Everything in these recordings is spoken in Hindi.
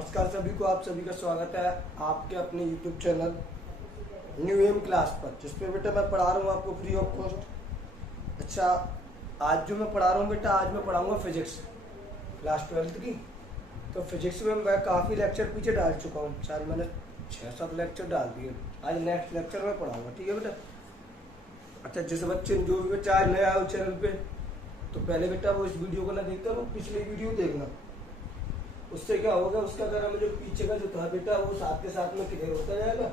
नमस्कार सभी को, आप सभी का स्वागत है आपके अपने YouTube channel new M class पर, जिस पे बेटा मैं पढ़ा रहा हूँ आपको फ्री ऑफ कॉस्ट। अच्छा, आज जो मैं पढ़ा रहा हूँ बेटा, आज मैं पढ़ाऊँगा फिजिक्स क्लास 12 की। तो फिजिक्स में मैं काफ़ी लेक्चर पीछे डाल चुका हूँ, शायद मैंने 6-7 लेक्चर डाल दिए। आज नेक्स्ट लेक्चर में पढ़ाऊँगा, ठीक है बेटा। अच्छा, जिस बच्चे जो भी बच्चा आज नया आया चैनल पे, तो पहले बेटा वो इस वीडियो को ना देखकर वो पिछली वीडियो देखना। उससे क्या होगा, उसका अगर हमें जो पीछे का जो था बेटा वो साथ के साथ में क्लियर होता जाएगा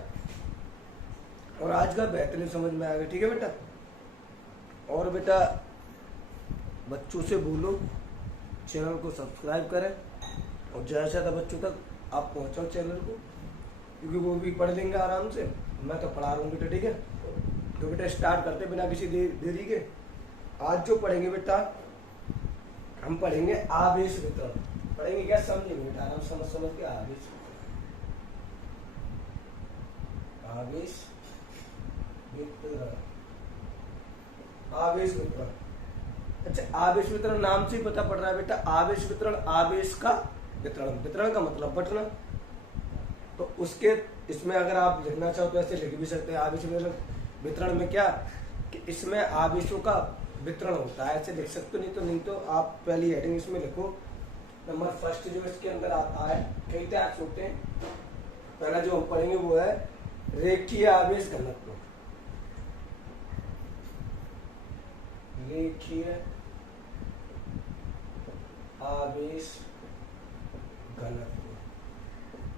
और आज का बेहतरीन समझ में आएगा, ठीक है बेटा। और बेटा बच्चों से बोलो चैनल को सब्सक्राइब करें और ज़्यादा से ज़्यादा बच्चों तक आप पहुँचाओ चैनल को, क्योंकि वो भी पढ़ लेंगे आराम से। मैं तो पढ़ा रहा हूँ बेटा, ठीक है। तो बेटा स्टार्ट करते बिना किसी देरी के। आज जो पढ़ेंगे बेटा, हम पढ़ेंगे आवेश वितरण। पढ़ेंगे क्या, समझेंगे बेटा, आराम समझ के। आवेश वितरण। आवेश वितरण। अच्छा, आवेश वितरण नाम से ही पता पड़ रहा है बेटा, आवेश वितरण, आवेश का वितरण, वितरण का मतलब बंटना। तो उसके इसमें अगर आप लिखना चाहो तो ऐसे लिख भी सकते हैं। आवेश वितरण में क्या कि इसमें आवेशों का वितरण होता है, ऐसे लिख सकते हो। नहीं तो आप पहली हेडिंग इसमें लिखो। नंबर फर्स्ट जो इसके अंदर आता है, कई टाइप्स होते हैं। पहला जो हम पढ़ेंगे वो है रेखीय आवेश घनत्व। रेखीय आवेश घनत्व,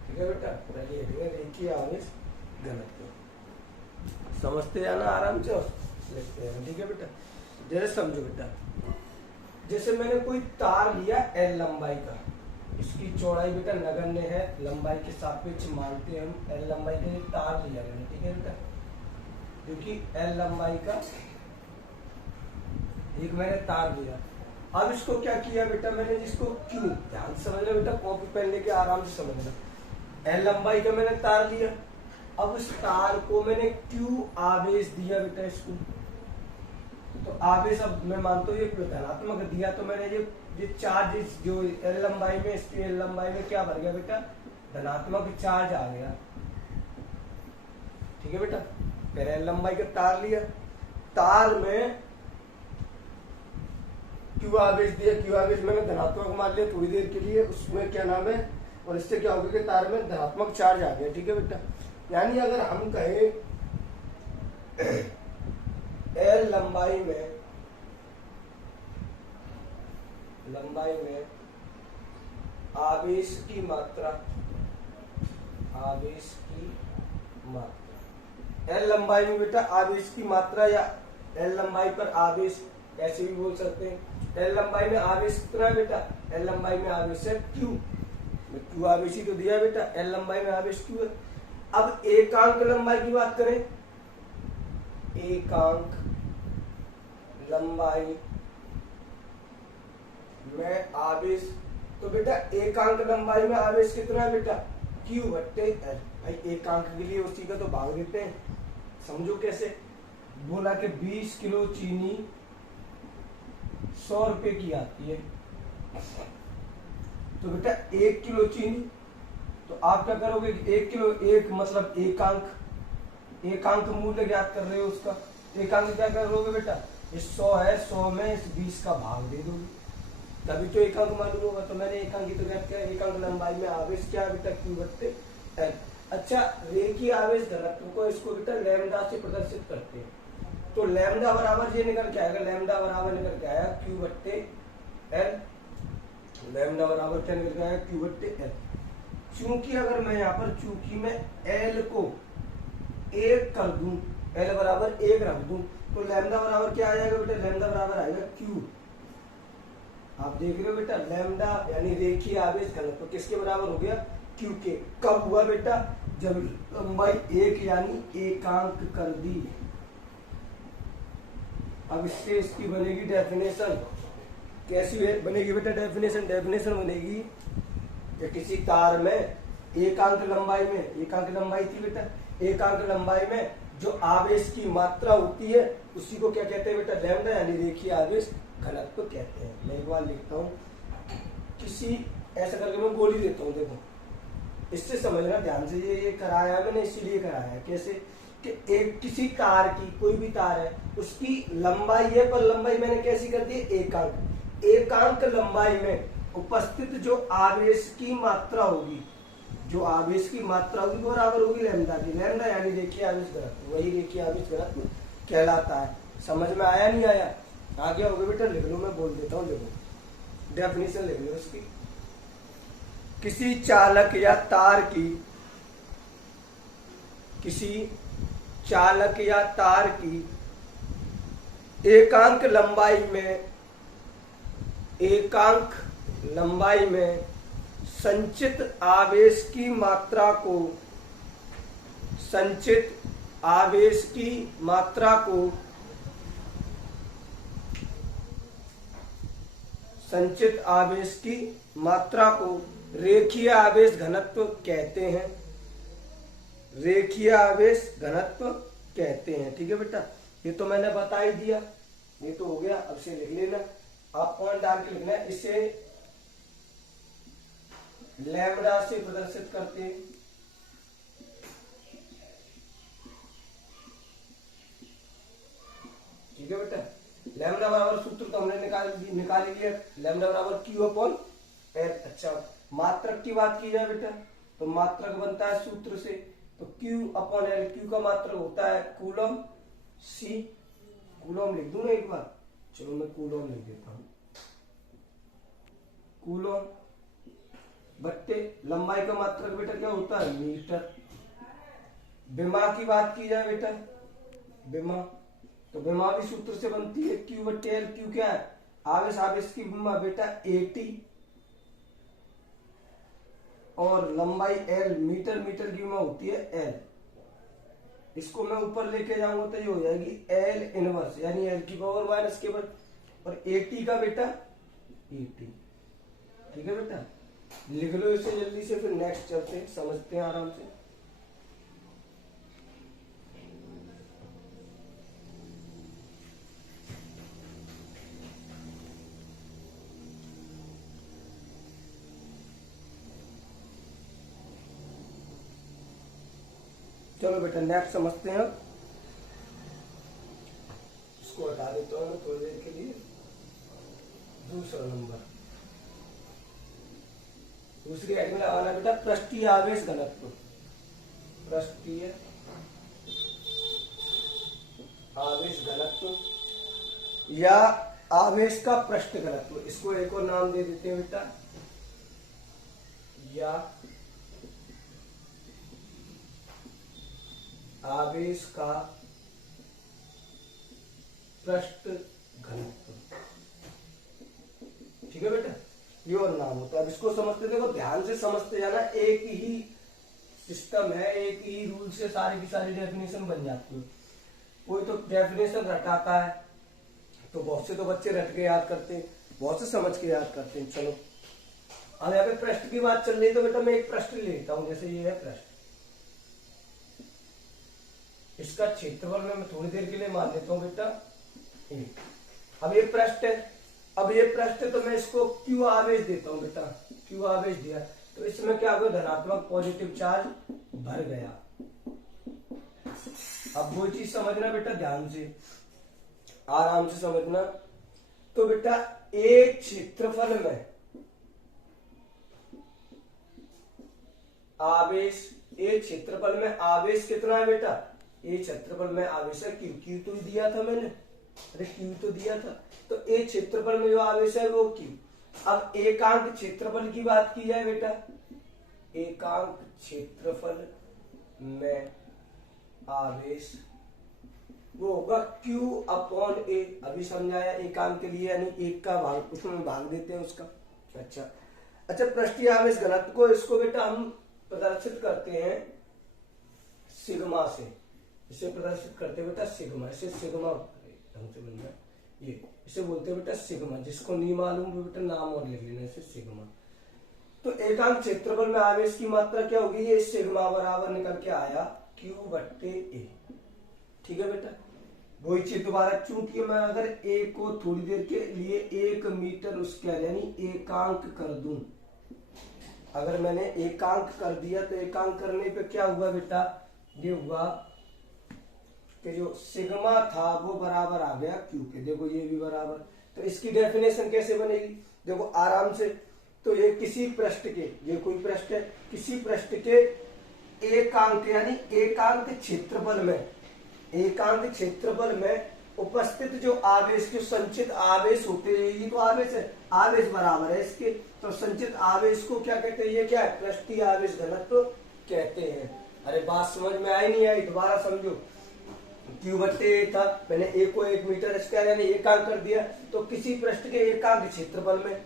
ठीक है बेटा। पहली हेडिंग है रेखीय आवेश घनत्व। समझते जाना आराम से और लिखते हैं, ठीक है बेटा। जैसे समझो बेटा, जैसे मैंने कोई तार लिया L लंबाई का, इसकी चौड़ाई बेटा नगण्य है, लंबाई के सापेक्ष मानते हैं हम। L लंबाई का ये तार लिया मैंने, ठीक है बेटा, क्योंकि L लंबाई का एक मैंने तार लिया। अब इसको क्या किया बेटा मैंने, जिसको Q, ध्यान से समझना बेटा, कॉपी पेन लेके आराम से समझना। L लंबाई का मैंने तार लिया, अब इस तार को मैंने Q आवेश दिया बेटा इसको। तो आवेश अब मैं मानता हूँ ये धनात्मक दिया, तो मैंने ये चार्ज जो L लंबाई में, इसकी L लंबाई में क्या भर गया बेटा, धनात्मक चार्ज आ गया, ठीक है बेटा। फिर L लंबाई का तार लिया, तार में Q आवेश दिया, Q आवेश मैंने धनात्मक मान लिया थोड़ी देर के लिए, उसमें क्या नाम है, और इससे क्या होगा कि तार में धनात्मक चार्ज आ गया, ठीक है बेटा। यानी अगर हम कहें L लंबाई में आवेश की मात्रा, L लंबाई में बेटा आवेश की मात्रा, या L लंबाई पर आवेश ऐसे भी बोल सकते हैं। L लंबाई में आवेश कितना है बेटा, L लंबाई में आवेश है Q। Q आवेश ही तो दिया है बेटा, L लंबाई में आवेश Q है। अब एकांक लंबाई की बात करें, एकांक लंबाई में आवेश, तो बेटा एकांक लंबाई में आवेश कितना है बेटा, Q/L। भाई एकांक के लिए उसी का तो भाग देते हैं, समझो कैसे। बोला कि 20 किलो चीनी 100 रुपए की आती है, तो बेटा 1 किलो चीनी, तो आप क्या करोगे, 1 किलो, एक मतलब एकांक मूल्य ज्ञात कर रहे हो उसका। एकांक क्या करोगे बेटा, इस 100 है, 100 में इस 20 का भाग दे दोगे, तभी तो एकांक मालूम होगा। तो मैंने एकांक तो ज्ञात किया, एकांक लंबाई में आवेश क्या है बेटा, Q/L। अच्छा, रेखीय आवेश घनत्व को इसको बेटा लैम्डा से प्रदर्शित करते हैं। तो लैम्डा बराबर ये निकल के आएगा, लैम्डा बराबर निकल के आया Q/L। लैम्डा बराबर क्या निकल के आया, Q/L। चूंकि अगर मैं यहाँ पर, चूंकि मैं L को 1 कर दूं, L बराबर 1 रख दूं, तो लैम्डा बराबर क्या आ जाएगा बेटा, लैम्डा बराबर आएगा Q। आप देख रहे हो बेटा, लैम्डा यानी रेखीय आवेश घनत्व किसके बराबर हो गया, Q के। कब हुआ बेटा, जब लंबाई 1 यानी एकांक कर दी। अब इससे इसकी बनेगी डेफिनेशन, कैसी बनेगी बेटा डेफिनेशन बनेगी कि किसी तार में एकांक लंबाई में, एकांक लंबाई थी बेटा, एकांक लंबाई में जो आवेश की मात्रा होती है उसी को क्या कहते हैं बेटा, लैम्डा, यानी रेखीय आवेश घनत्व कहते हैं। मैं एक बार लिखता हूँ, किसी ऐसा करके मैं गोली देता हूँ, देखो इससे समझना ध्यान से, ये कराया मैंने इसीलिए कराया है। कैसे कि एक किसी तार की, कोई भी तार है, उसकी लंबाई है, पर लंबाई मैंने कैसी कर दी, एकांक। एकांक लंबाई में उपस्थित जो आवेश की मात्रा होगी, जो आवेश की मात्रा होगी वो बराबर होगी लैम्डा की। लैम्डा यानी रेखीय आवेश घनत्व, वही रेखीय आवेश घनत्व कहलाता है। समझ में आया नहीं आया? आगे हो गया बेटा, लिख लो, मैं बोल देता हूँ, लिखो, डेफिनेशन लिख लो इसकी। किसी चालक या तार की, किसी चालक या तार की एकांक लंबाई में संचित आवेश की मात्रा को, संचित आवेश की मात्रा को, संचित आवेश की मात्रा को रेखीय आवेश घनत्व कहते हैं। रेखीय आवेश घनत्व कहते हैं। ठीक है बेटा, ये तो मैंने बता ही दिया, ये तो हो गया। अब से लिख लेना, आप पॉइंट डाल के लिखना है। इसे लैम्डा से प्रदर्शित करते हैं। ठीक है बेटा, लैम्डा बराबर सूत्र तो हमने निकाल लिया, लैम्डा बराबर क्यू अपॉन एल। अच्छा, मात्रक की बात की जाए बेटा, तो मात्रक बनता है सूत्र से, तो Q अपॉन एल। क्यू का मात्रक होता है कूलम, सी कूलम लिख दूं ना एक बार, चलो मैं कूलम लिख देता हूं। कूलम बट्टे लंबाई का मात्रक बेटा क्या होता है, मीटर। विमा की बात की जाए बेटा, विमा, तो विमा भी सूत्र से बनती है Q बट्टे एल। Q क्या है, आवेश, आवेश की विमा बेटा 80, और लंबाई L, मीटर, मीटर की विमा होती है L। इसको मैं ऊपर लेके जाऊंगा तो ये हो जाएगी L इनवर्स, यानी L की पावर माइनस के बाद, और 80 का बेटा 80। ठीक है बेटा, लिख लो इसे जल्दी से, फिर नेक्स्ट चलते हैं, समझते हैं आराम से। चलो बेटा नेक्स्ट समझते हैं। इसको हटा देता हूं मैं थोड़ी देर के लिए। दूसरा नंबर, दूसरी हेडिंग में लगाना बेटा पृष्ठीय आवेश घनत्व। पृष्ठीय आवेश घनत्व या आवेश का पृष्ठ घनत्व, इसको एक और नाम दे देते हैं बेटा, या आवेश का पृष्ठ घनत्व। ठीक है बेटा, ये और नाम होता है। अब इसको समझते, देखो ध्यान से समझते जाना, एक ही सिस्टम है, एक ही रूल से सारी की सारी डेफिनेशन बन जाती है। कोई तो डेफिनेशन रटाता है, तो बहुत से तो बच्चे रट के याद करते हैं, बहुत से समझ के याद करते हैं। चलो अब यहाँ पे पृष्ठ की बात चल रही है, तो बेटा मैं एक पृष्ठ ले लेता हूं, जैसे ये है पृष्ठ, इसका क्षेत्रफल में मैं थोड़ी देर के लिए मान लेता हूं बेटा 1। अब ये पृष्ठ है, अब ये पृष्ठ है, तो मैं इसको क्यू आवेश देता हूं बेटा, क्यू आवेश दिया, तो इसमें क्या होगा, धनात्मक पॉजिटिव चार्ज भर गया। अब वो चीज समझना बेटा ध्यान से, आराम से समझना। तो बेटा एक क्षेत्रफल में आवेश, एक क्षेत्रफल में आवेश कितना है बेटा, एक क्षेत्रफल में आवेश है क्यू। क्यू तो दिया था मैंने, अरे क्यू तो दिया था, तो एक क्षेत्रफल में जो आवेश है वो क्यू। अब एकांक क्षेत्रफल की बात की जाए बेटा, एकांक क्षेत्रफल में आवेश वो होगा क्यू अपॉन ए। अभी समझाया एकांक के लिए, यानी एक का भाग, उसमें भाग देते हैं उसका। अच्छा अच्छा, पृष्ठीय आवेश घनत्व को, इसको बेटा हम प्रदर्शित करते हैं सिग्मा से। इसे प्रदर्शित करते हैं बेटा सिग्मा, इसे सिग्मा ढंग से बनना, ये इसे बोलते हैं बेटा सिग्मा। जिसको नहीं मालूम वो बेटा नाम और लिख लेना, इसे सिग्मा। तो एकांक क्षेत्रफल में आवेश की मात्रा क्या होगी, ये सिग्मा बराबर निकल के आया क्यू बट्टे ए। ठीक है बेटा, वही चीज दोबारा, चूंकि मैं अगर ए को थोड़ी देर के लिए 1 मीटर स्क्वायर यानी एकांक कर दूं, अगर मैंने एकांक कर दिया तो एकांक करने पे क्या हुआ बेटा, ये हुआ कि जो सिग्मा था वो बराबर आ गया क्यू के। देखो ये भी बराबर, तो इसकी डेफिनेशन कैसे बनेगी, देखो आराम से। तो ये किसी पृष्ठ के, ये कोई पृष्ठ है, किसी पृष्ठ के एकांक यानी एकांक क्षेत्रफल में, एकांक क्षेत्रफल में उपस्थित जो आवेश, जो संचित आवेश होते हैं, ये तो आवेश है, आवेश बराबर है इसके, तो संचित आवेश को क्या कहते हैं, ये क्या है, पृष्ठीय आवेश घनत्व कहते हैं। अरे बात समझ में आई नहीं आई, दोबारा समझो। क्यू बट्टे ए था, मैंने ए को 1 मीटर स्क्वायर यानी एकांक कर दिया, तो किसी पृष्ठ के एकांक क्षेत्रफल में,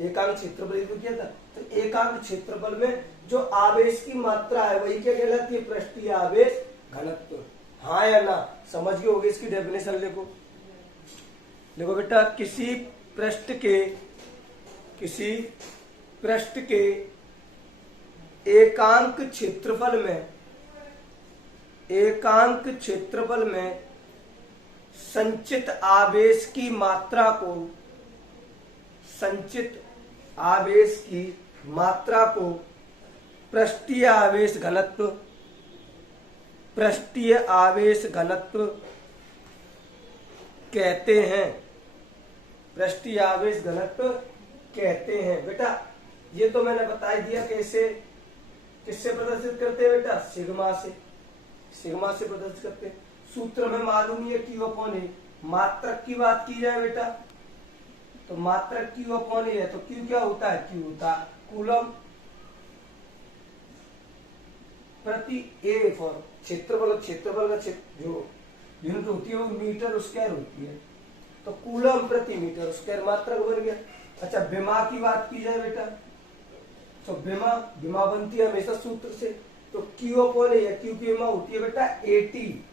एकांक क्षेत्रफल तो किया था, तो एकांक क्षेत्रफल में जो आवेश की मात्रा है वही क्या कहलाती है, पृष्ठीय आवेश घनत्व। हाँ या ना, समझ गए होगे। इसकी डेफिनेशन देखो, देखो बेटा, किसी पृष्ठ के एकांक क्षेत्रफल में संचित आवेश की मात्रा को पृष्ठीय आवेश घनत्व कहते हैं, पृष्ठीय आवेश घनत्व कहते हैं। बेटा ये तो मैंने बता ही दिया कैसे, किससे प्रदर्शित करते हैं बेटा, सिग्मा से प्रदर्शित करते हैं। सूत्र में मालूम ही है क्यू अपॉन ए। मात्रक की बात की जाए बेटा, तो मात्रक क्यू अपॉन ए है, तो क्यू क्या होता है, क्यू होता है कूलम प्रति ए फॉर क्षेत्रफल का जो यूनिट होती है वो मीटर स्क्वायर होती है, तो कूलम प्रति मीटर स्क्वायर मात्रक बन गया। अच्छा विमा की बात की जाए बेटा, तो विमा बनती है हमेशा सूत्र से, तो क्यू अपॉन ए, क्यू की विमा होती है बेटा 80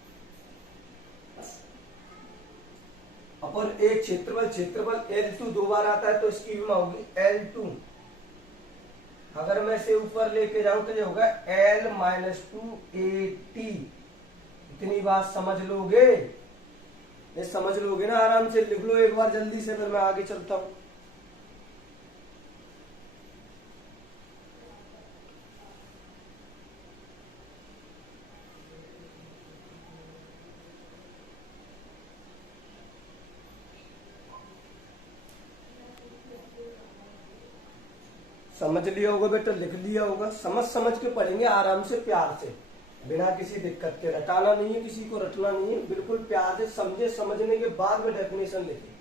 अपॉन एक क्षेत्रफल L2 दो बार आता है तो इसकी विमा होगी L2। अगर मैं इसे ऊपर लेके जाऊं तो ये होगा L-2AT। इतनी बात समझ लोगे, ये समझ लोगे ना, आराम से लिख लो एक बार जल्दी से, फिर मैं आगे चलता हूं। समझ लिया होगा बेटा, लिख लिया होगा, समझ के पढ़ेंगे आराम से, प्यार से, बिना किसी दिक्कत के। रटाना नहीं है, किसी को रटना नहीं है, बिल्कुल प्यार से समझे, समझने के बाद में डेफिनेशन लिखे,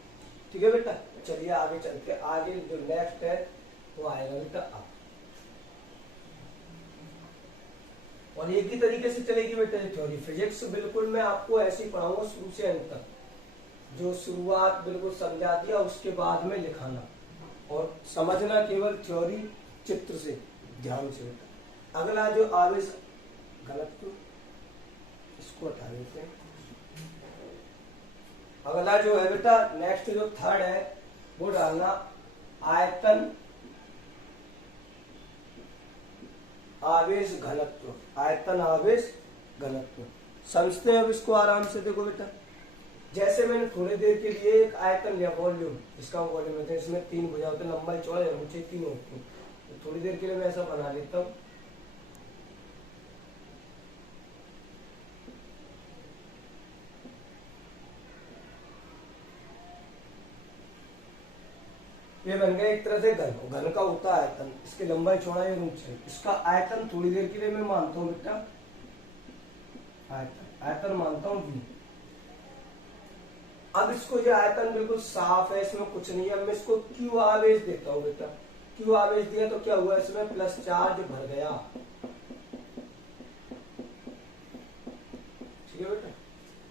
ठीक है बेटा। चलिए आगे चलते, आगे जो नेक्स्ट है वो आएगा बेटा अब, और एक ही तरीके से चलेगी बेटा ये थ्योरी। फिजिक्स बिल्कुल मैं आपको ऐसे ही पढ़ाऊंगा शुरू से अंत तक, जो शुरुआत बिल्कुल समझा दिया उसके बाद में लिखाना, और समझना केवल थ्योरी चित्र से, ध्यान से बेटा। अगला जो आवेश घनत्व, इसको हटा देते हैं। अगला जो है बेटा नेक्स्ट जो थर्ड है वो डालना आयतन आवेश घनत्व। समझते हैं अब इसको आराम से। देखो बेटा, जैसे मैंने थोड़ी देर के लिए एक आयतन लिया, वॉल्यूम, इसका वॉल्यूम है, इसमें 3 भुजा होते हैं, लंबाई चौड़ाई ऊंचाई 3 होती है, तो थोड़ी देर के लिए मैं ऐसा बना लेता हूँ। ये बन गया एक तरह से घन का होता है आयतन, इसकी लंबाई चौड़ाई और ऊंचाई, इसका आयतन थोड़ी देर के लिए मैं मानता हूँ बेटा, आयतन मानता हूँ V। अब इसको ये आयतन बिल्कुल साफ है, इसमें कुछ नहीं है, मैं इसको Q आवेश देता हूँ बेटा। Q आवेश दिया तो क्या हुआ, इसमें प्लस चार्ज भर गया, ठीक है बेटा।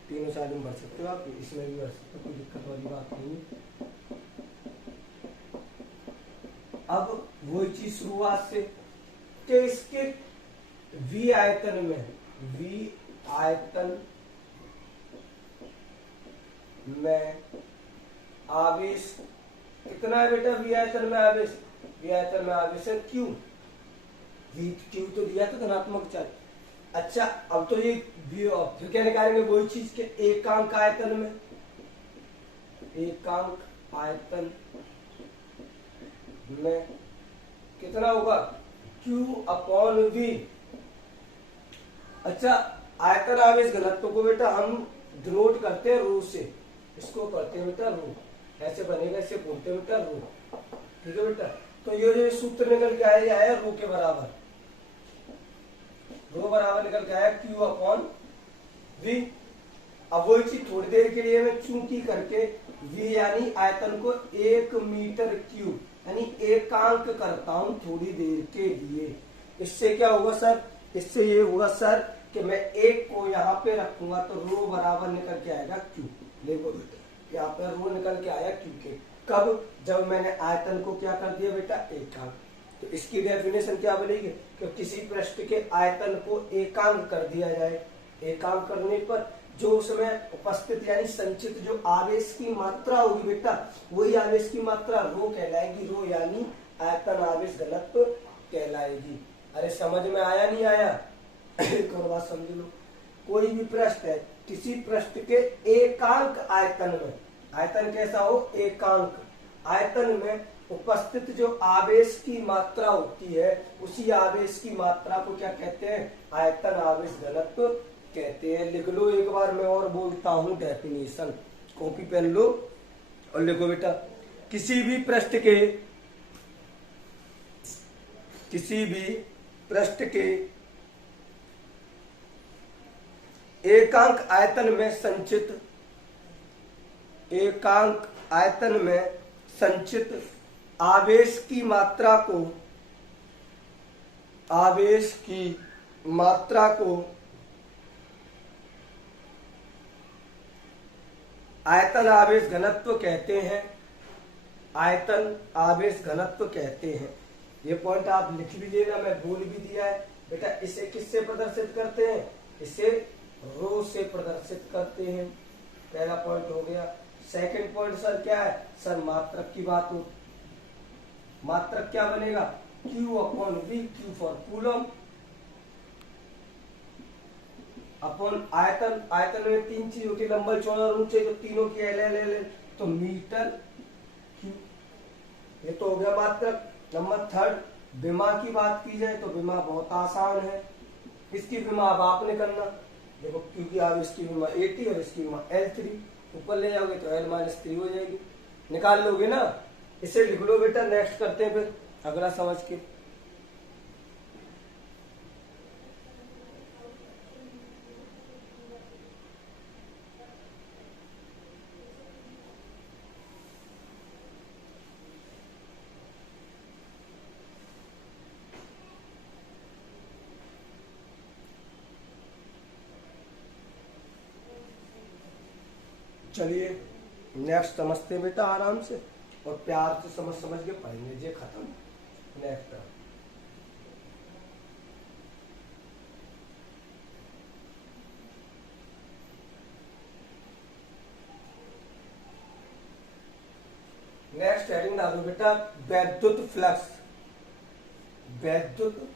तीनों साइड में भर सकते हो आप, इसमें भी भर सकते हो, कोई दिक्कत वाली बात नहीं है। अब वही चीज शुरुआत से कि इसके V आयतन में आवेश कितना है बेटा, V आयतन में आवेश है Q। Q तो दिया था धनात्मक चार्ज। अच्छा अब तो ये V, फिर क्या निकालेंगे, वही चीज के एकांक आयतन में कितना होगा, Q अपॉन V। अच्छा, आयतन आवेश घनत्व को बेटा हम डिनोट करते हैं रो से, इसको करते हैं बेटा रो, ऐसे बनेगा, इसे बोलते हैं बेटा रो। ठीक है बेटा, तो ये जो सूत्र निकल के आया रो के बराबर, रो बराबर निकल के आया Q अपॉन V। अब वही चीज थोड़ी देर के लिए मैं चूंकि करके V यानी आयतन को 1 मीटर क्यूब यानी एकांक करता हूं थोड़ी देर के लिए। इससे क्या होगा सर, इससे ये होगा सर कि मैं एक को यहाँ पे रखूंगा तो रो बराबर निकल के आएगा क्यू। देखो बेटा यहाँ पे रो निकल के आया क्यू के, कब, जब मैंने आयतन को क्या कर दिया बेटा एकांक। तो इसकी डेफिनेशन क्या बनेगी कि किसी पृष्ठ के आयतन को एकांक कर दिया जाए, एकांक करने पर जो उसमें उपस्थित यानी संचित जो आवेश की मात्रा होगी बेटा, वही आवेश की मात्रा रो कहलाएगी, रो यानी आयतन आवेश घनत्व कहलाएगी। अरे समझ में आया नहीं आया? एक और बात समझ लो, कोई भी पृष्ठ है, किसी पृष्ठ के एकांक आयतन में, आयतन कैसा हो एकांक, आयतन में उपस्थित जो आवेश की मात्रा होती है उसी आवेश की मात्रा को क्या कहते हैं, आयतन आवेश घनत्व कहते हैं। लिख लो एक बार, मैं और बोलता हूं डेफिनेशन, कॉपी पेन लो और लिखो बेटा, किसी भी पृष्ठ के एकांक आयतन में संचित आवेश की मात्रा को आयतन आवेश घनत्व कहते हैं, आयतन आवेश घनत्व कहते हैं। ये पॉइंट आप लिख भी लेना, मैं बोल भी दिया है बेटा। इसे किससे प्रदर्शित करते हैं, इसे रो से प्रदर्शित करते हैं। पहला पॉइंट हो गया। सेकंड पॉइंट सर क्या है, सर मात्रक की बात हो, मात्रक क्या बनेगा, Q upon V, Q for coulomb, upon आयतन, आयतन में तीन चीज होती है, लंबा चौड़ा और ऊंचाई, तो तीनों की एल तो मीटर क्यूब। ये तो हो गया मात्रक। नंबर थर्ड, विमा की बात की जाए तो विमा बहुत आसान है, इसकी विमा अब आपने करना। देखो क्योंकि आप इसकी विमा 80 और इसकी विमा L3, ऊपर ले जाओगे तो L-3 हो जाएगी, निकाल लोगे ना। इसे लिख लो बेटा, नेक्स्ट करते हैं फिर अगला समझ के। चलिए नेक्स्ट समझते हैं बेटा आराम से, और प्यार से समझ के पढ़ेंगे। ये खत्म, नेक्स्ट। नेक्स्ट हेडिंग डालो बेटा, वैद्युत फ्लक्स। वैद्युत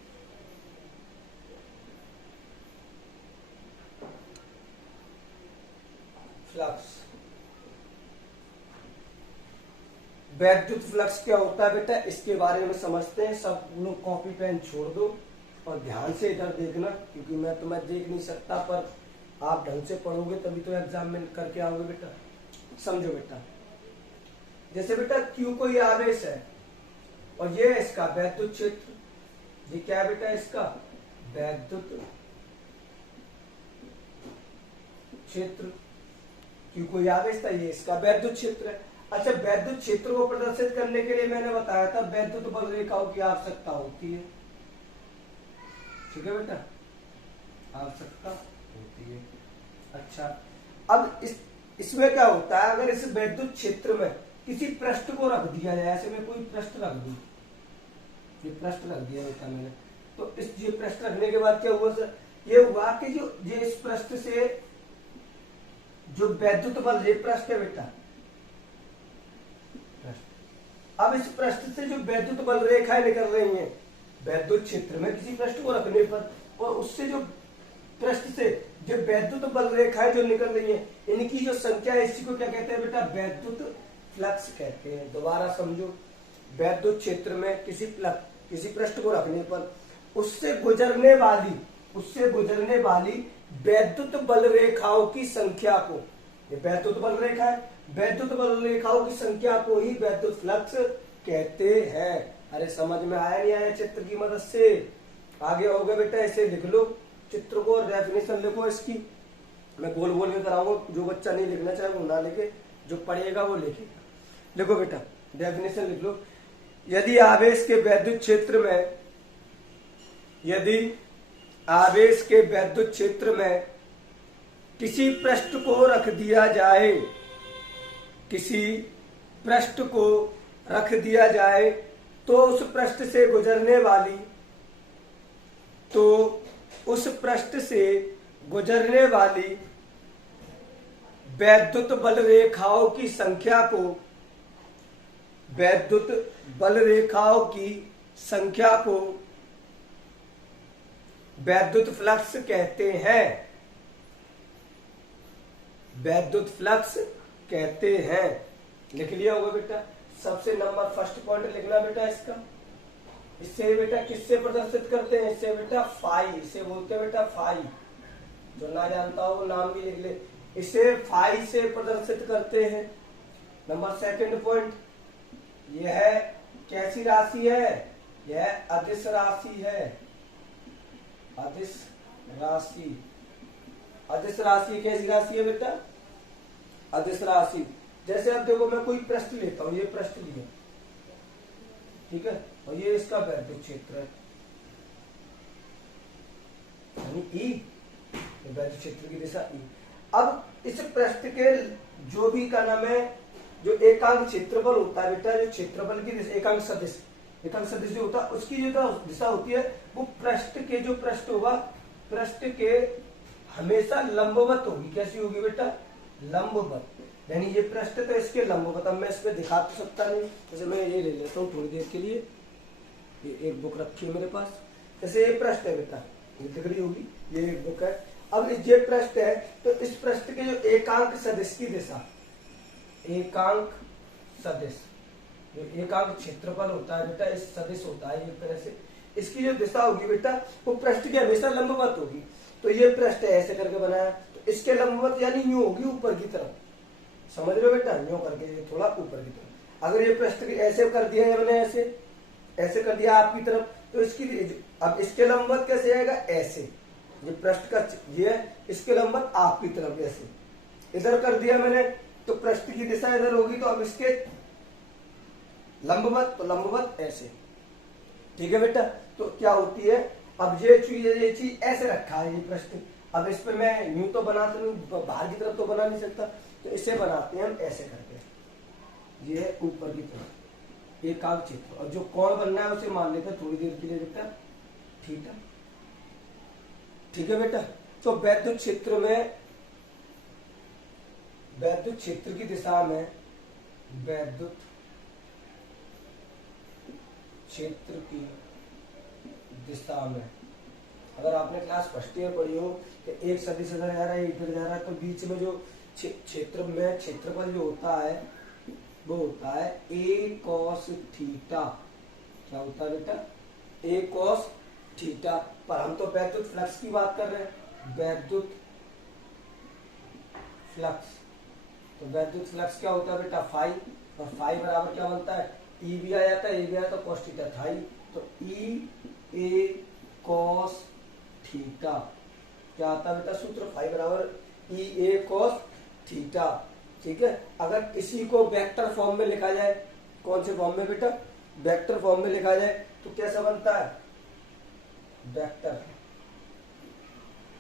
फ्लक्स, वैद्युत फ्लक्स क्या होता है बेटा, इसके बारे में समझते हैं। सब लोग कॉपी पेन छोड़ दो और ध्यान से इधर देखना, क्योंकि मैं तुम्हें देख नहीं सकता, पर आप ढंग से पढ़ोगे तभी तो एग्जाम में करके आओगे बेटा। समझो बेटा, जैसे बेटा Q कोई आवेश है और ये है इसका वैद्युत क्षेत्र, ये क्या है बेटा इसका वैद्युत क्षेत्र। Q कोई आवेश था, ये इसका वैद्युत क्षेत्र है। अच्छा, वैद्युत क्षेत्र को प्रदर्शित करने के लिए मैंने बताया था वैद्युत बल रेखाओं की आवश्यकता होती है। ठीक है बेटा, आवश्यकता होती है। अच्छा, अब इसमें क्या होता है, अगर इस वैद्युत क्षेत्र में किसी पृष्ठ को रख दिया जाए, ऐसे में कोई पृष्ठ रख दूं, ये पृष्ठ रख दिया बेटा मैंने, तो इस ये पृष्ठ रखने के बाद क्या हुआ सर, ये हुआ कि जो ये इस पृष्ठ से जो वैद्युत बल, ये पृष्ठ है बेटा, अब इस पृष्ठ से जो वैद्युत बल रेखाएं निकल रही हैं वैद्युत क्षेत्र में किसी पृष्ठ को रखने पर, और उससे जो पृष्ठ से जो वैद्युत बल रेखाएं जो निकल रही हैं, इनकी जो संख्या है, इसी को क्या कहते हैं बेटा वैद्युत फ्लक्स कहते हैं। दोबारा समझो, वैद्युत क्षेत्र में किसी किसी पृष्ठ को रखने पर उससे गुजरने वाली वैद्युत बल रेखाओं की संख्या को, ये वैद्युत बल रेखा है, वैद्युत बल रेखाओं की संख्या को ही वैद्युत फ्लक्स कहते हैं। अरे समझ में आया नहीं आया चित्र की मदद से? आगे हो गया बेटा, ऐसे लिख लो चित्र को, डेफिनेशन लिखो इसकी। मैं बोल बोल के कराऊंगा, जो बच्चा नहीं लिखना चाहे वो ना लिखे, जो पढ़ेगा वो लिखेगा। लिखो बेटा, डेफिनेशन लिख लो। यदि आवेश के वैद्युत क्षेत्र में किसी पृष्ठ को रख दिया जाए तो उस पृष्ठ से गुजरने वाली वैद्युत बल रेखाओं की संख्या को वैद्युत फ्लक्स कहते हैं। वैद्युत फ्लक्स कहते हैं। लिख लिया होगा बेटा। सबसे नंबर फर्स्ट पॉइंट लिखना बेटा इसका। इससे बेटा किससे प्रदर्शित करते हैं? इससे बेटा फाई, इसे बोलते हैं बेटा फाई। जो ना जानता हो वो नाम भी लिख ले। इसे फाई से प्रदर्शित करते हैं। नंबर सेकंड पॉइंट, यह कैसी राशि है? यह अदिश राशि है। अदिश राशि कैसी राशि है बेटा? अदिश राशि। जैसे अब देखो, मैं कोई पृष्ठ लेता हूं, ये पृष्ठ लिया, ठीक है, और ये इसका वैद्युत क्षेत्र है, यानी ई, वैद्युत क्षेत्र की दिशा ई। अब इस पृष्ठ के जो भी का नाम है, जो एकांक क्षेत्रफल होता है बेटा, जो क्षेत्रफल की दिशा, एकांक सदिश जो होता है, उसकी जो दिशा होती है वो पृष्ठ होगा, पृष्ठ के हमेशा लंबवत होगी। कैसी होगी बेटा? लंबवत। यानी ये पृष्ठ तो इसके लंबवत। अब मैं इस पे दिखा तो सकता नहीं, जैसे मैं ये ले लेता हूँ थोड़ी देर के लिए, ये एक बुक रखी है मेरे पास, जैसे ये पृष्ठ है बेटा, ये दिख रही होगी, ये एक बुक है। अब ये पृष्ठ है, तो इस पृष्ठ के जो एकांक सदिश की दिशा, एकांक सदिश, जो एकांक क्षेत्रफल होता है बेटा, इस सदिश होता है एक तरह से, इसकी जो दिशा होगी बेटा वो पृष्ठ के हमेशा लंबवत होगी। तो ये पृष्ठ ऐसे करके बनाया, तो इसके लंबवत यानी यूं होगी ऊपर की तरफ। समझ रहे हो बेटा? यूं करके थोड़ा ऊपर की तरफ। अगर ये पृष्ठ ऐसे कर दिया है मैंने, ऐसे कर दिया आपकी तरफ, तो इसकी अब इसके लंबवत कैसे आएगा? ऐसे। ये पृष्ठ का ये इसके लंबवत आपकी तरफ ऐसे इधर कर दिया मैंने, तो पृष्ठ की दिशा इधर होगी, तो अब इसके लंबवत, तो लंबवत ऐसे। ठीक है बेटा? तो क्या होती है, अब ये चीज ऐसे रखा है ये पृष्ठ। अब इस पे मैं यूं तो बनाता नहीं, बाहर की तरफ तो बना नहीं सकता, तो इसे बनाते हैं हम ऐसे करके, ये ऊपर की तरफ एकांक क्षेत्र। और जो कोण बनना है उसे मान लेते हैं थोड़ी देर के लिए बेटा थीटा। ठीक है बेटा? तो वैद्युत क्षेत्र की दिशा में, वैद्युत क्षेत्र की दिशा में, अगर आपने क्लास फर्स्ट ईयर पढ़ी हो कि एक सदिश इधर जा रहा है, एक इधर जा रहा है, तो बीच में जो क्षेत्रफल जो होता है वो होता है a cos थीटा। क्या होता है बेटा? a cos theta. पर हम तो वैद्युत फ्लक्स की बात कर रहे हैं, वैद्युत फ्लक्स। तो वैद्युत फ्लक्स क्या होता है बेटा? फाई। और फाई बराबर क्या बनता है? ई भी आ जाता है, ए भी आ जाता है, cos थीटा था ही, तो ई ए cos थीटा। क्या आता है बेटा सूत्र? फाई बराबर ई ए cos थीटा। ठीक है? अगर इसी को वेक्टर फॉर्म में लिखा जाए, कौन से फॉर्म में बेटा? वेक्टर फॉर्म में लिखा जाए तो कैसा बनता है? वेक्टर।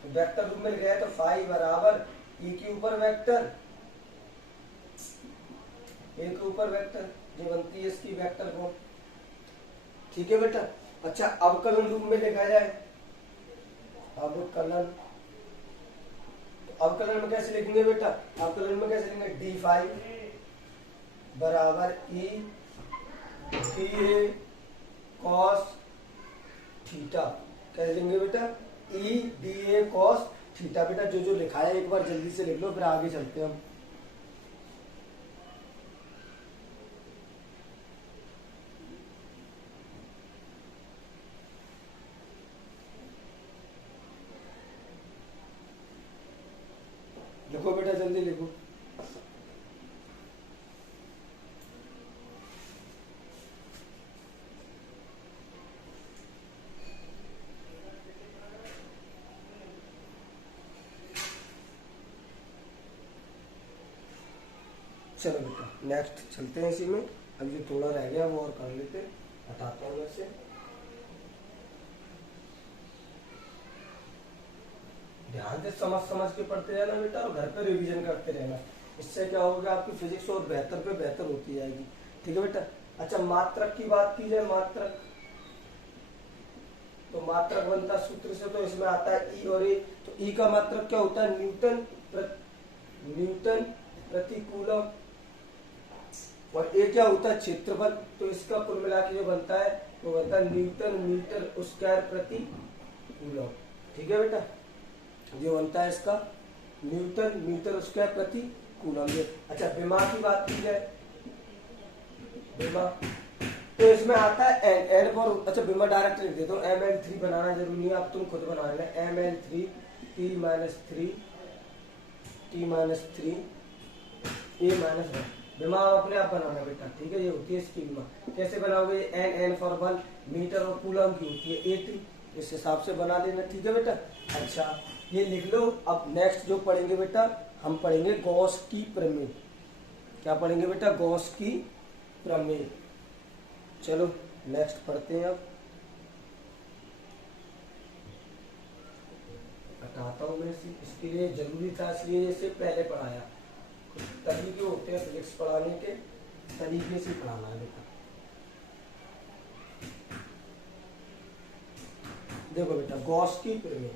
तो वेक्टर रूप में लिखा जाए तो फाई बराबर ई के ऊपर वेक्टर, ए के ऊपर वेक्टर, जो बनती है इसकी वेक्टर फॉर्म। ठीक है बेटा? अच्छा, अवकलन रूप में लिखा जाए, अवकलन, अवकलन में कैसे लिखेंगे बेटा? अवकलन में कैसे लिखेंगे? डी फाई बराबर E D A cos theta. कैसे लिखेंगे बेटा? E D A cos theta. बेटा जो लिखा है एक बार जल्दी से लिख लो, फिर आगे चलते हैं हम। जल्दी लिखो। चलो बेटा नेक्स्ट चलते हैं इसी में। अब ये थोड़ा रह गया वो और कर लेते, हटाता हूँ मैं से। ध्यान से समझ के पढ़ते रहना बेटा और घर पे रिवीजन करते रहना। इससे क्या होगा, आपकी फिजिक्स और बेहतर पे बेहतर होती जाएगी। ठीक है बेटा। अच्छा मात्रक की बात की जाए, मात्रक तो मात्रक बनता सूत्र से, तो इसमें आता है ई और ए। तो ई का मात्रक क्या होता है, न्यूटन प्रति कूलम, और ए क्या होता है, क्षेत्रफल। तो इसका कुल मिला के जो बनता है वो बनता है न्यूटन मीटर स्क्वायर प्रति कूलम। ठीक है बेटा, ये बनता है इसका न्यूटन मीटर स्क्वायर प्रति कूलम। अच्छा विमा की बात की जाए, विमा तो इसमें आता है एन पर। अच्छा विमा डायरेक्ट लिख देता हूँ, ml3 बनाना जरूरी नहीं, आप तुम खुद बना लेना। ml3 t-3 a-1 विमा अपने आप बनाना बेटा। ठीक है, ये होती है इसकी विमा। कैसे बनाओगे, एन फॉर वन, मीटर और कूलम की होती है 80, इस हिसाब से बना लेना। ठीक है बेटा। अच्छा ये लिख लो। अब नेक्स्ट जो पढ़ेंगे बेटा, हम पढ़ेंगे गॉस की प्रमेय। क्या पढ़ेंगे बेटा, गॉस की प्रमेय। चलो नेक्स्ट पढ़ते हैं। अब हटाता हूँ मैं इसके लिए जरूरी था, इसलिए इसे पहले पढ़ाया। तरीके होते हैं फिजिक्स पढ़ाने के, तरीके से पढ़ाना है बेटा। देखो बेटा गॉस की प्रमेय,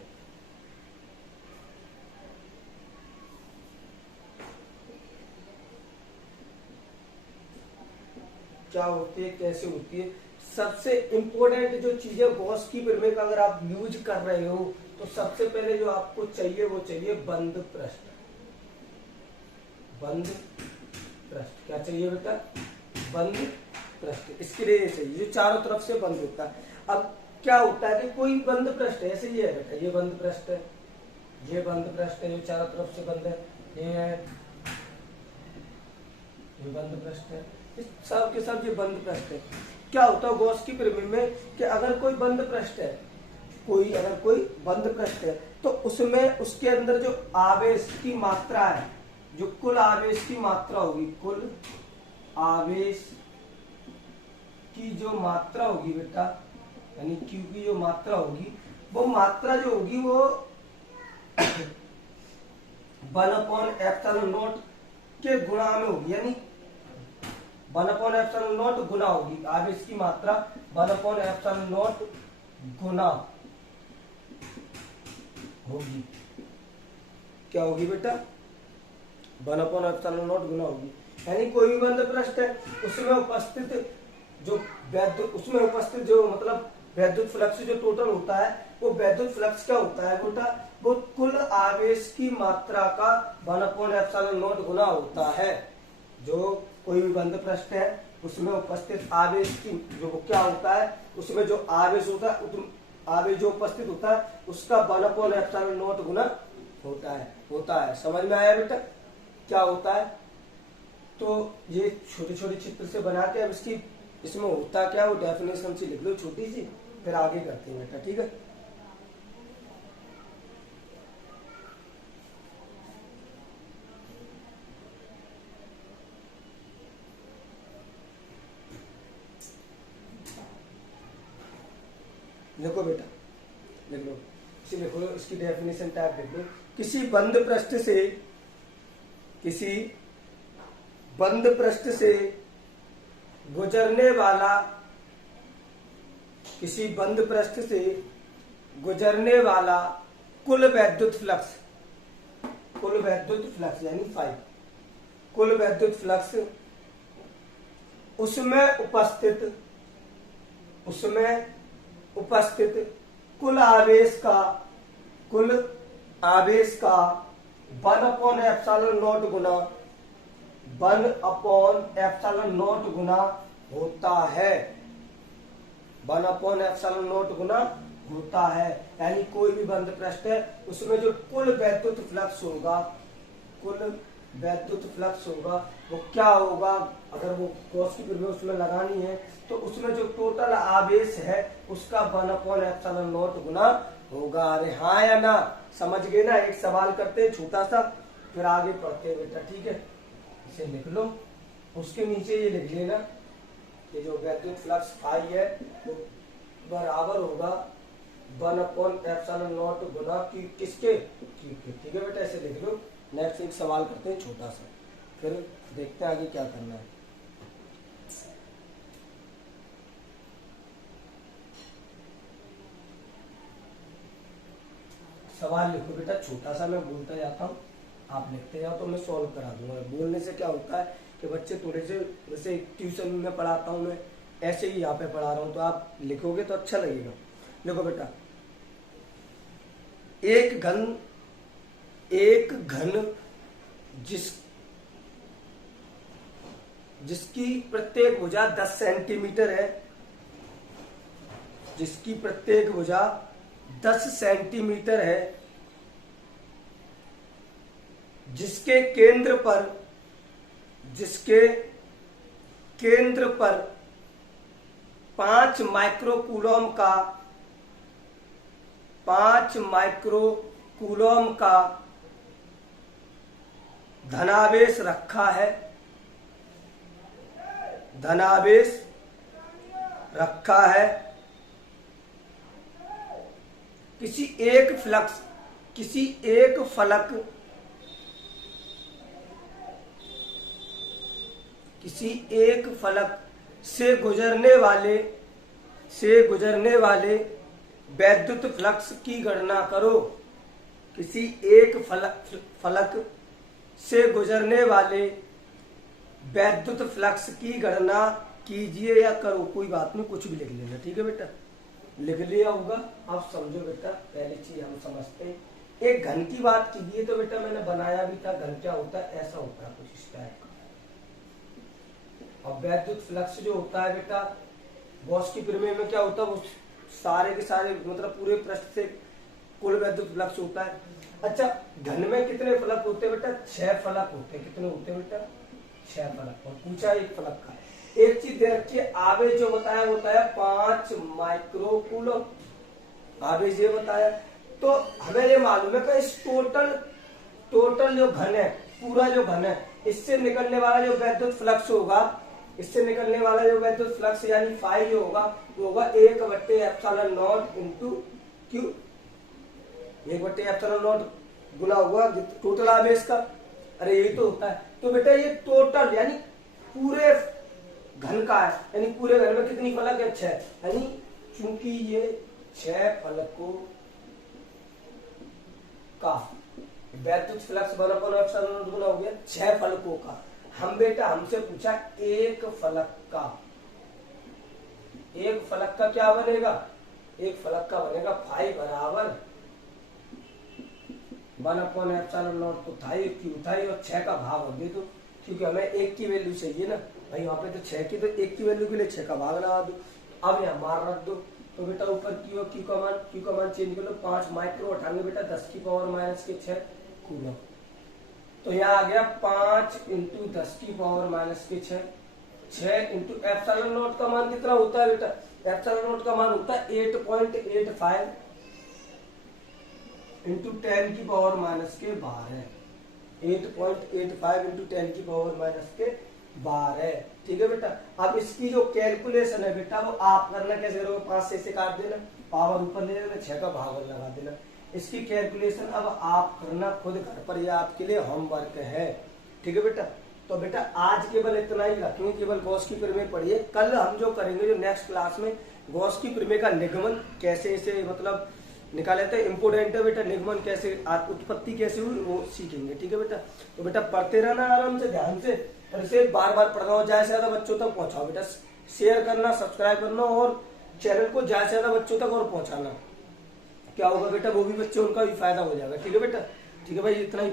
क्या होती है, कैसे होती है। सबसे इंपॉर्टेंट जो चीज है गॉस की प्रमेय का, अगर आप यूज कर रहे हो तो सबसे पहले जो आपको चाहिए वो चाहिए बंद पृष्ठ। बंद पृष्ठ क्या चाहिए बेटा, बंद पृष्ठ। इसके लिए चाहिए जो चारों तरफ से बंद होता है। अब क्या होता है कि कोई बंद पृष्ठ ऐसे ही है बेटा, ये बंद पृष्ठ है, ये बंद पृष्ठ है, जो चारों तरफ से बंद है, ये है, ये बंद पृष्ठ है, सब के सब ये बंद पृष्ठ है। क्या होता है गॉस की प्रमेय में कि अगर कोई बंद पृष्ठ है, अगर कोई बंद पृष्ठ है, तो उसमें उसके अंदर जो आवेश की मात्रा है, जो कुल आवेश की मात्रा होगी, कुल आवेश की जो मात्रा होगी बेटा, यानी Q की जो मात्रा होगी, वो मात्रा जो होगी वो 1/ε0 के गुणा में होगी, यानी 1/ε0 गुना होगी। आवेश की मात्रा 1/ε0 गुना होगी। क्या होगी बेटा, 1/ε0 गुना होगी। यानी कोई भी बंद पृष्ठ है, उसमें उपस्थित जो मतलब वैद्युत फ्लक्स जो टोटल होता है, वो वैद्युत फ्लक्स क्या होता है बेटा, वो कुल आवेश की मात्रा का 1/ε0 गुना होता है। जो कोई भी बंद पृष्ठ है उसमें उपस्थित आवेश की जो क्या होता है, उसमें जो आवेश होता है, आवेश जो उपस्थित होता है उसका 1/ε0 गुना होता है। समझ में आया बेटा क्या होता है। तो ये छोटे छोटे चित्र से बना के अब इसमें होता क्या, वो डेफिनेशन से लिख लो छोटी सी, फिर आगे करते हैं बेटा। ठीक है, देखो बेटा लिख लो, लिख लो इसकी डेफिनेशन टाइप लिख लो। किसी बंद पृष्ठ से गुजरने वाला कुल वैद्युत फ्लक्स यानी 5, कुल वैद्युत फ्लक्स उसमें उपस्थित कुल आवेश का 1/ε0 गुना होता है। 1/ε0 गुना होता है। यानी कोई भी बंद पृष्ठ है उसमें जो कुल वैद्युत फ्लक्स होगा कुल वैद्युत फ्लक्स होगा वो क्या होगा, अगर वो गॉस की प्रमेय उसमें लगानी है तो उसमें जो टोटल आवेश है उसका 1/ε0 गुना होगा। अरे हाँ या ना, समझ गए ना। एक सवाल करते हैं छोटा सा, फिर आगे पढ़ते हैं बेटा, ठीक है। इसे लिख लो, उसके नीचे ये लिख लेना कि जो वैद्युत फ्लक्स फाई है वो बराबर होगा 1/ε0 गुना की किसके, क्यू के, ठीक है बेटा, ऐसे लिख लो। नेक्स्ट एक सवाल करते हैं छोटा सा, फिर देखते हैं आगे क्या करना है। सवाल लिखो बेटा छोटा सा, मैं बोलता जाता हूँ, आप लिखते जाओ तो मैं सॉल्व करा दूंगा। बोलने से क्या होता है कि बच्चे थोड़े से, जैसे ट्यूशन में पढ़ाता हूँ मैं, ऐसे ही यहाँ पे पढ़ा रहा हूँ, तो आप लिखोगे तो अच्छा लगेगा। देखो बेटा, एक घन जिसकी प्रत्येक भुजा 10 सेंटीमीटर है, जिसकी प्रत्येक भुजा 10 सेंटीमीटर है, जिसके केंद्र पर 5 माइक्रोकूलम का धनावेश रखा है, किसी एक फलक से गुजरने वाले वैद्युत फ्लक्स की गणना करो। किसी एक फलक से गुजरने वाले वैद्युत फ्लक्स की गणना कीजिए या करो, कोई बात नहीं, कुछ भी लिख लेना, ठीक है बेटा, लिख लिया होगा। अब समझो बेटा, पहली चीज हम समझते हैं, एक घन की बात कीजिए तो बेटा मैंने बनाया भी था, घन क्या होता है, ऐसा होता है कुछ इस टाइप का। अब वैद्युत फ्लक्स जो होता है बेटा, गॉस की प्रमेय में क्या होता है, वो सारे के सारे मतलब पूरे पृष्ठ से कुल वैद्युत फ्लक्स होता है। अच्छा, घन में कितने फलक होते हैं बेटा, 6 फलक होते हैं। कितने होते हैं बेटा, 6 फलक। और पूछा एक फलक का। एक चीज दे रखी है, आवेश जो बताया वो बताया 5 माइक्रोकूलम, आवेश ये बताया। तो हमें ये मालूम है कि इस टोटल जो घन है, पूरा जो घन है, इससे निकलने वाला जो वैद्युत फ्लक्स होगा, यानी फाई जो होगा वो होगा 1/ε0 इंटू क्यू, 1/ε0 गुना हुआ टोटल आवेश का। अरे यही तो होता है। तो बेटा ये टोटल यानी पूरे घन का है, यानी पूरे घन में कितनी फलक है, 6, यानी चूंकि ये 6 फलकों का वैद्युत फ्लक्स 1/ε0 गुना हो गया 6 फलकों का। हमसे पूछा एक फलक का क्या बनेगा, एक फलक का बनेगा फाई बराबर 1/ε0, तो था ही, क्यों था ही, और 6 का भाग हो गया, तो क्योंकि हमें 1 की वैल्यू चाहिए ना भाई, वहां पे तो 6 की, तो 1 की वैल्यू के लिए 6 का भाग लगा दो। अब यहाँ मार रख दो, तो बेटा ऊपर क्यू का मान चेंज कर लो, 5 माइक्रो उठाएंगे बेटा 10 की पावर माइनस के 6 कूलम, तो यहाँ आ गया 5 इंटू 10 की पावर माइनस के 6 इंटू ε0 का मान कितना होता है बेटा, ε0 का मान होता है 8.85 इंटू 10 की पावर माइनस के 12, 8.85 इंटू 10 की पावर माइनस के 12, ठीक है बेटा। अब इसकी जो कैलकुलेशन है बेटा वो आप करना कैसे करोगे, 5 से काट देना, पावर ऊपर ले लेना, 6 का भाग लगा देना। इसकी कैलकुलेशन अब आप करना खुद घर पर, यह आपके लिए होमवर्क है, ठीक है बेटा। तो बेटा आज केवल इतना ही रखेंगे, केवल गॉस की प्रमेय पढ़िए। कल हम जो करेंगे, जो नेक्स्ट क्लास में गॉस की प्रमेय का निगमन कैसे इसे मतलब निकाले थे, इम्पोर्टेंट है बेटा, निगमन कैसे, उत्पत्ति कैसे हुई वो सीखेंगे, ठीक है बेटा। तो बेटा पढ़ते रहना आराम से, ध्यान से, और इसे बार बार पढ़ना हो, ज्यादा से ज्यादा बच्चों तक पहुंचाओ बेटा, शेयर करना, सब्सक्राइब करना और चैनल को ज्यादा से ज्यादा बच्चों तक और पहुंचाना। क्या होगा बेटा, वो भी बच्चे, उनका भी फायदा हो जाएगा, ठीक है बेटा। ठीक है भाई, इतना ही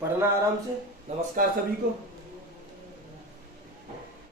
पढ़ना आराम से। नमस्कार सभी को।